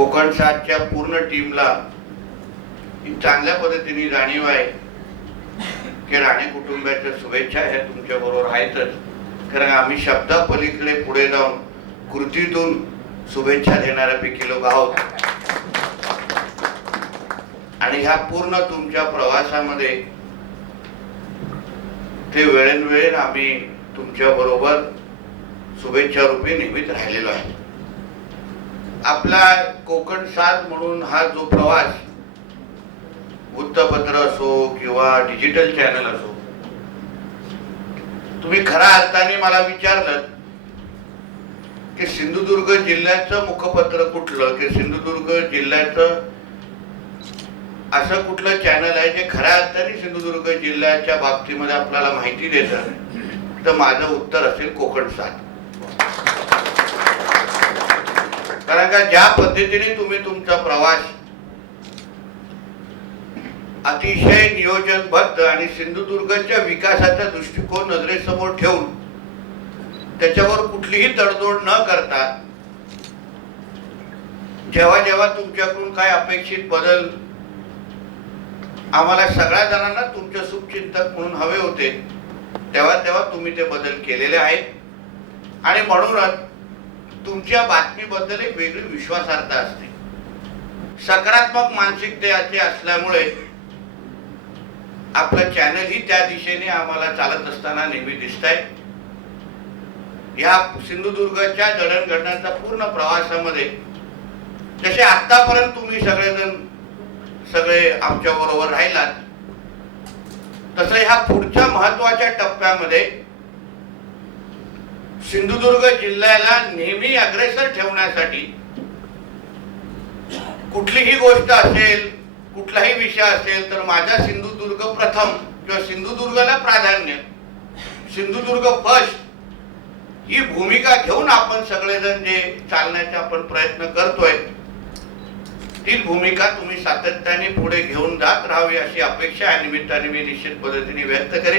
कोकण सातच्या पूर्ण टीमला चांगल्या पद्धतीने जाणीव आहे की राणे कुटुंबाच्या शुभेच्छा ह्या तुमच्या बरोबर आहेतच, कारण आम्ही शब्दा पलीकडे पुढे जाऊन कृतीतून शुभेच्छा देणाऱ्यापैकी लोक आहोत. आणि ह्या पूर्ण तुमच्या प्रवासामध्ये ते वेळेनवेळी आम्ही तुमच्या बरोबर शुभेच्छा रूपी नेहमीच राहिलेलो आहे. आपला कोकण सात म्हणून हा जो प्रवास वृत्तपत्र असो किंवा डिजिटल चॅनल असो, तुम्ही खऱ्या अर्थाने मला विचारलं की सिंधुदुर्ग जिल्ह्याचं मुखपत्र कुठलं, की सिंधुदुर्ग जिल्ह्याचं असं कुठलं चॅनल आहे जे खऱ्या अर्थाने सिंधुदुर्ग जिल्ह्याच्या बाबतीमध्ये आपल्याला माहिती देतं, तर माझं उत्तर असेल कोकण सात. कारण का ज्या पद्धतीने तुम्ही तुमचा प्रवास अतिशय नियोजनबद्ध आणि सिंधुदुर्गच्या विकासाचा दृष्टिकोन नजरेसमोर ठेवून त्याच्यावर कुठलीही तडजोड न करता जेव्हा जेव्हा तुमच्याकडून काय अपेक्षित बदल आम्हाला सगळ्या जणांना तुमचे शुभचिंतक म्हणून हवे होते, तेव्हा तेव्हा तुम्ही ते बदल केलेले आहेत. आणि म्हणूनच तुमच्या बातमीबद्दल एक वेगळी विश्वासार्हता असते. सकारात्मक मानसिकतेचे असल्यामुळे आपलं चॅनल ही त्या दिशेने आम्हाला चालत असताना नेहमी दिसत आहे. या सिंधुदुर्गच्या जडणघडणाच्या पूर्ण प्रवासामध्ये जसे आतापर्यंत तुम्ही सगळे आमच्या बरोबर राहिलात, तसं ह्या पुढच्या महत्वाच्या टप्प्यामध्ये सिंधुदुर्ग जिल्ह्याला नेहमी अग्रेसर ठेवण्यासाठी कुठलीही गोष्ट असेल, कुठलाही विषय असेल, तर माझा सिंधुदुर्ग प्रथम किंवा सिंधुदुर्गला प्राधान्य, सिंधुदुर्ग फर्स्ट ही भूमिका घेऊन आपण सगळेजण जे चालण्याचा आपण प्रयत्न करतोय, तीच भूमिका तुम्ही सातत्याने पुढे घेऊन जात राहावी अशी अपेक्षा या निमित्ताने मी निश्चित पद्धतीने व्यक्त करेन.